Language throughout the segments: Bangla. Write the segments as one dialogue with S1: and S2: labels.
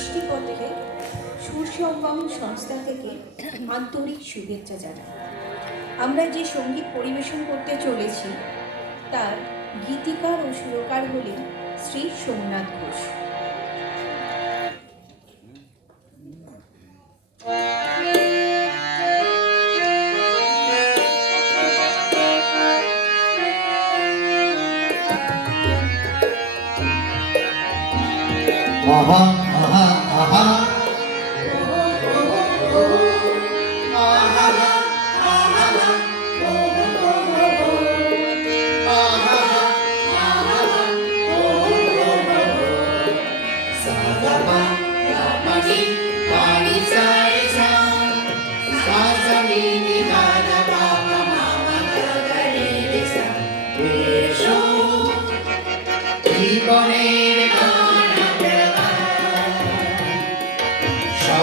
S1: দৃষ্টিপথে সুরসঙ্গম সংস্থা থেকে আন্তরিক শুভেচ্ছা জানাই। আমরা যে সংগীত পরিবেশন করতে চলেছি, তার গীতিকার ও সুরকার হলেন শ্রী সোমনাথ ঘোষ।
S2: আহা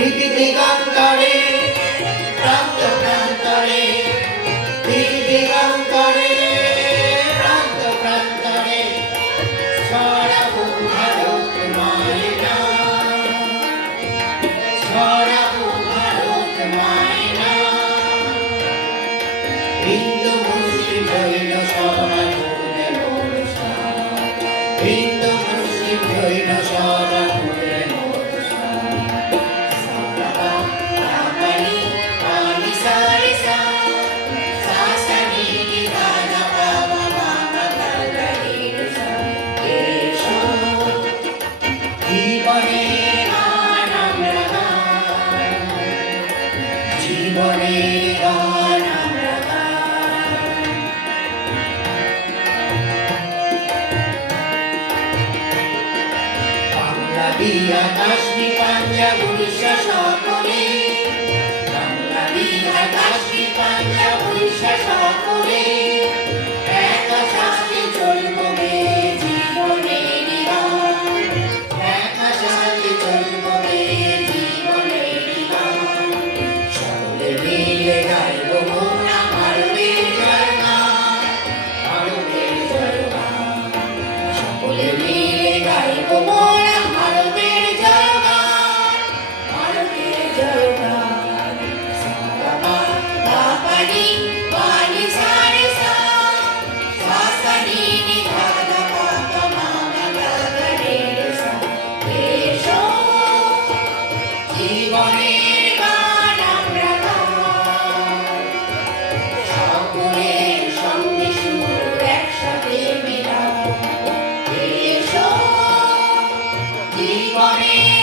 S2: পৃথিবী গঙ্গরে প্রান্ত প্রান্তরে পৃথিবী গঙ্গরে প্রান্ত প্রান্তরে ছড়াবো ভারত মায়ের নাম। ছড়াবো ভারত মায়ের নাম। হিন্দু মুসলিম জৈন সবাই। হিন্দু মুসলিম জৈন সবাই বিয়া কাশ্মী পাঞ্জাব উড়িষ্যা সকলে বাংলা বিয়া কাশ্মী Amen.